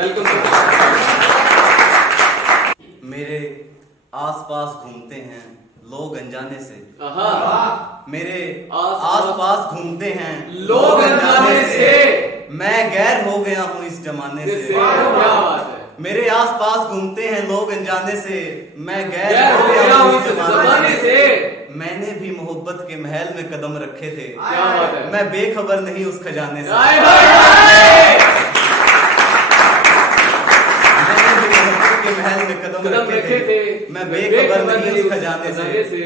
Welcome. मेरे आसपास घूमते हैं लोग अनजाने से। मेरे आसपास घूमते हैं लोग अनजाने से। मैं गैर हो गया हूँ इस जमाने से। क्या बात है। मेरे आसपास घूमते हैं लोग अनजाने से, मैं गैर गैर हो गया हूँ इस जमाने जमाने से। मैंने भी मोहब्बत के महल में कदम रखे थे, क्या बात है। मैं बेखबर नहीं उस खजाने से। हाय हाय। मैंने भी मोहब्बत के महल में कदम रखे थे, मैं बेखबर नहीं उस खजाने से।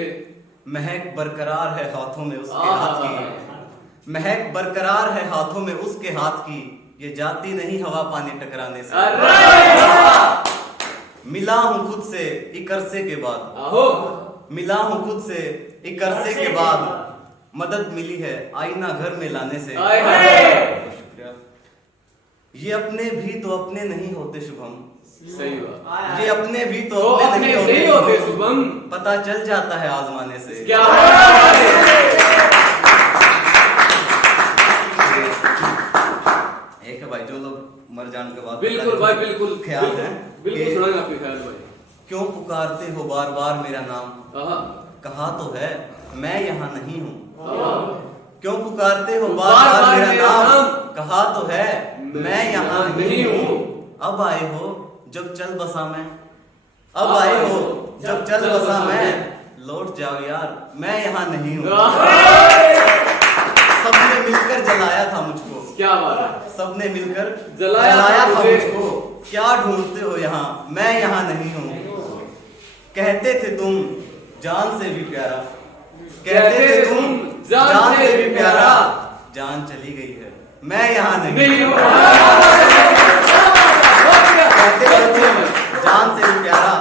महक बरकरार है हाथों में उसके हाथ की, महक बरकरार है हाथों में उसके हाथ की, ये जाती नहीं हवा पानी टकराने से। मिला हूं खुद से एक अरसे के बाद, मिला हूं खुद से एक अरसे के बाद, मदद मिली है आईना घर में लाने से। शुक्रिया। ये अपने भी तो अपने नहीं होते शुभम, सही बात। ये अपने भी तो अपने नहीं होते शुभम, पता चल जाता है आजमाने से। क्या एक है भाई जो लोग मर जाने के बाद, बिल्कुल भाई बिल्कुल ख्याल है, बिल्कुल सुनाएंगे आपके ख्याल भाई। क्यों पुकारते हो बार बार मेरा नाम, कहा तो है मैं यहाँ नहीं हूँ। क्यों पुकारते हो बार बार मेरा नाम, कहा तो है मैं यहाँ नहीं हूँ। अब आए हो जब चल बसा मैं, अब आए हो जब चल बसा मैं, लौट जाओ यार मैं यहाँ नहीं हूँ। सबने मिलकर जलाया था मुझको, क्या बात है। सबने मिलकर जलाया था मुझको, क्या ढूंढते हो यहाँ, मैं यहाँ नहीं हूँ। कहते थे तुम जान से भी प्यारा, कहते थे तुम जान से भी प्यारा, जान चली गई है मैं यहाँ नहीं हूँ। कहते थे तुम जान से भी प्यारा,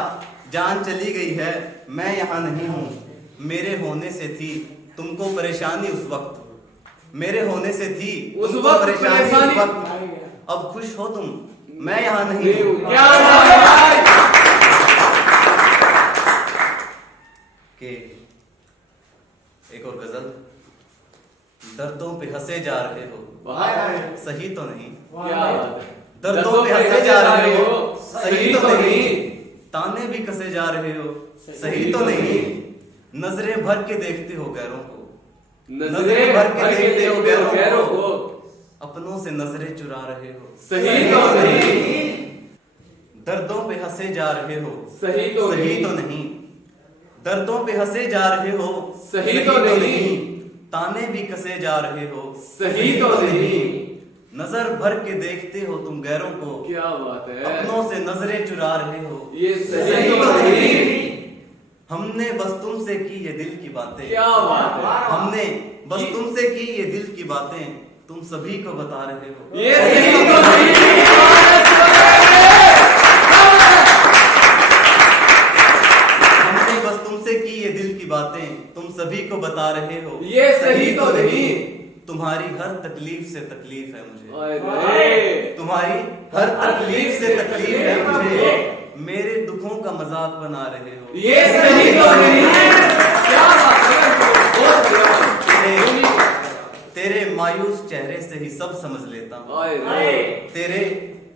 जान चली गई है मैं यहाँ नहीं हूँ। मेरे होने से थी तुमको परेशानी उस वक्त, मेरे होने से थी उस तुमको वक्त परेशानी उस परेशानी। वक्त, अब खुश हो तुम मैं यहाँ नहीं हूँ। क्या बात है। के एक और गजल। दर्दों पे हंसे जा रहे हो, सही तो नहीं, क्या बात है। दर्दों पे हंसे जा रहे हो, सही तो नहीं, ताने भी कसे जा रहे हो, सही तो नहीं, नजरें भर के देखते हो गैरों को, नजरें भर के देखते हो गैरों को, अपनों से नजरें चुरा रहे हो, सही तो नहीं, दर्दों पे हंसे जा रहे हो, सही तो नहीं, दर्दों पे हंसे जा रहे हो, सही तो नहीं, ताने भी कसे जा रहे हो, सही तो नहीं, नजर भर के देखते हो तुम गैरों को, क्या बात है। अपनों से नजरें चुरा रहे हो, ये सही तो नहीं, हमने बस तुमसे की ये दिल की बातें, क्या बात है। हमने बस तुमसे की ये दिल की बातें, तुम सभी को बता रहे हो, ये सही तो नहीं, हमने बस तुमसे की ये दिल की बातें, तुम सभी को बता रहे हो, ये सही तो नहीं, तुम्हारी हर तकलीफ से तकलीफ है मुझे, अरे तुम्हारी हर तकलीफ से तकलीफ है मुझे, मेरे दुखों का मजाक बना रहे हो, ये सही तो नहीं, क्या बात है। बहुत बढ़िया। तेरे मायूस चेहरे से ही सब समझ लेता हूँ, तेरे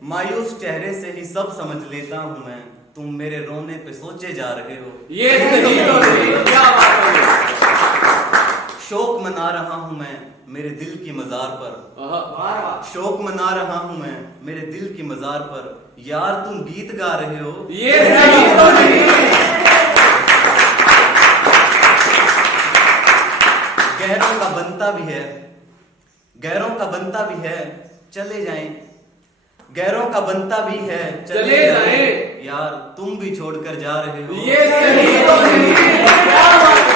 मायूस चेहरे से ही सब समझ लेता हूँ मैं, तुम मेरे रोने पे सोचे जा रहे हो, ये सही तो नहीं, क्या बात है। शोक मना रहा हूँ मैं मेरे दिल की मजार पर, शोक मना रहा हूँ मैं मेरे दिल की मजार पर, यार तुम गीत गा रहे हो, ये सही तो नहीं, गैरों का बनता भी है, गैरों का बनता भी है, चले जाएं, गैरों का बनता भी है, चले जाएं, यार तुम भी छोड़कर जा रहे हो, ये सही तो नहीं, क्या बात है।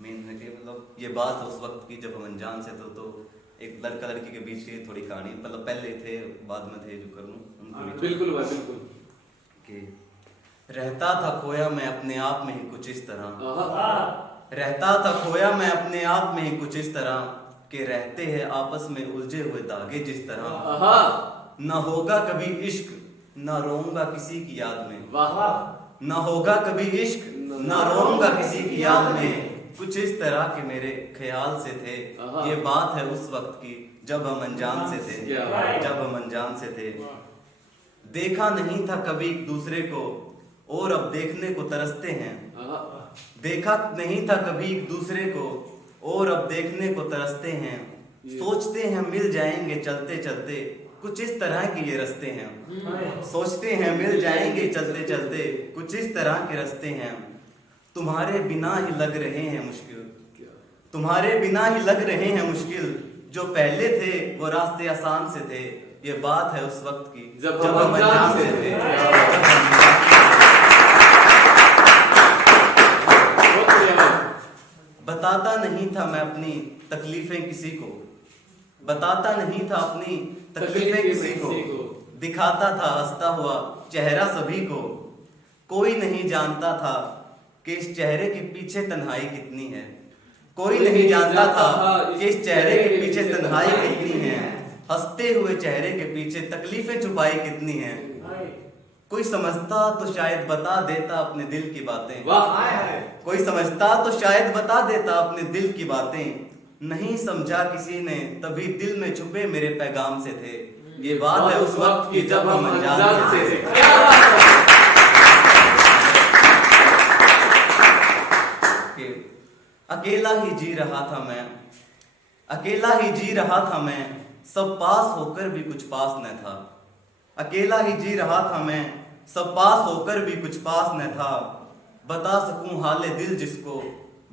मेन है कि मतलब ये बात है उस वक्त की जब हम अनजान से तो एक लड़का लड़की के बीच की थोड़ी कहानी, मतलब पहले थे बाद में थे जो कर लूं, बिल्कुल भाई बिल्कुल। कि रहता था खोया मैं अपने आप में ही कुछ इस तरह, रहता था खोया मैं अपने आप में ही कुछ इस तरह, के रहते हैं आपस में उलझे हुए धागे जिस तरह, न होगा कभी इश्क न रोऊंगा किसी की याद में, न होगा कभी इश्क न रोऊंगा किसी की याद में, कुछ इस तरह के मेरे ख्याल से थे, ये बात है उस वक्त की जब हम अनजान से थे, क्या बात। जब हम अनजान से थे। देखा नहीं था कभी एक दूसरे को और अब देखने को तरसते हैं। देखा नहीं था कभी एक दूसरे को और अब देखने को तरसते हैं। सोचते हैं मिल जाएंगे चलते चलते, कुछ इस तरह के ये रास्ते हैं। सोचते हैं मिल जाएंगे चलते चलते, कुछ इस तरह के रास्ते हैं। तुम्हारे बिना ही लग रहे हैं मुश्किल, तुम्हारे बिना ही लग रहे हैं मुश्किल। जो पहले थे वो रास्ते आसान से थे। ये बात है उस वक्त की जब हम अनजान से थे। बताता नहीं था मैं अपनी तकलीफें किसी को, बताता नहीं था अपनी तकलीफें किसी को। दिखाता था हंसता हुआ चेहरा सभी को। कोई नहीं जानता था कि इस चेहरे के पीछे तन्हाई कितनी है। कोई नहीं जानता था कि इस चेहरे के पीछे तन्हाई कितनी है। हंसते हुए चेहरे के पीछे तकलीफें छुपाई कितनी हैं। कोई समझता तो शायद बता देता अपने दिल की बातें। कोई समझता तो शायद बता देता अपने दिल की बातें। नहीं समझा किसी ने तभी दिल में छुपे मेरे पैगाम से थे। ये बात है उस वक्त की जब हम अनजान से थे। अकेला ही जी रहा था मैं, अकेला ही जी रहा था मैं। सब पास होकर भी कुछ पास न था। अकेला ही जी रहा था मैं, सब पास होकर भी कुछ पास न था। बता सकूं हाले दिल जिसको,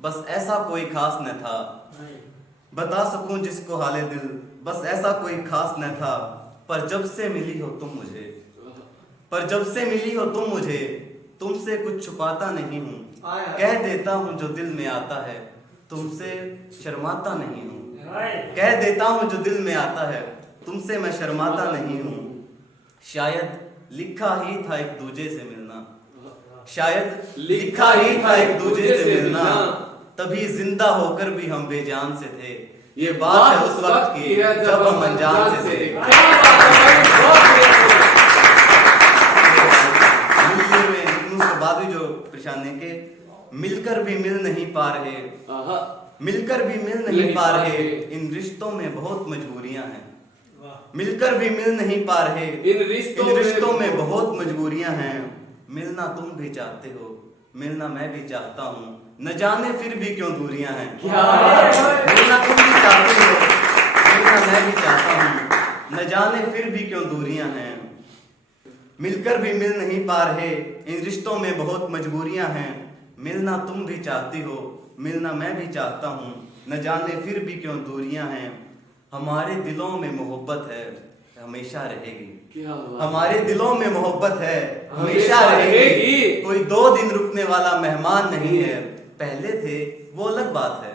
बस ऐसा कोई खास न था। बता सकूं जिसको हाले दिल, बस ऐसा कोई खास न था। पर जब से मिली हो तुम मुझे, पर जब से मिली हो तुम मुझे, तुमसे कुछ छुपाता नहीं हूँ। कह देता हूँ जो दिल में आता है, तुमसे शर्माता नहीं हूँ। कह देता हूँ जो दिल में आता है, तुमसे मैं शर्माता नहीं हूँ। शायद लिखा ही था एक दूजे से मिलना, शायद लिखा ही था एक दूजे से मिलना। तभी जिंदा होकर भी हम बेजान से थे। ये बात है उस वक्त की जब हम अनजान से थे। बाद भी जो परेशानी के मिलकर भी मिल नहीं पा रहे, मिलकर भी मिल नहीं पा रहे। इन रिश्तों में बहुत मजबूरियां हैं। मिलकर भी मिल नहीं पा रहे, इन रिश्तों में बहुत मजबूरियां हैं। मिलना तुम भी चाहते हो, मिलना मैं भी चाहता हूँ। न जाने फिर भी क्यों दूरियां हैं। मिलना तुम भी चाहते हो, मिलना मैं भी चाहता हूँ। न जाने फिर भी क्यों दूरियां हैं। मिलकर भी मिल नहीं पा रहे, इन रिश्तों में बहुत मजबूरियां हैं। मिलना तुम भी चाहती हो, मिलना मैं भी चाहता हूँ। न जाने फिर भी क्यों दूरियां हैं। हमारे दिलों में मोहब्बत है, हमेशा रहेगी। हमारे दिलों में मोहब्बत है, हमेशा रहेगी। कोई 2 दिन रुकने वाला मेहमान नहीं है। पहले थे वो अलग बात है,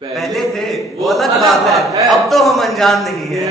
पहले थे वो अलग बात है। अब तो हम अनजान नहीं है।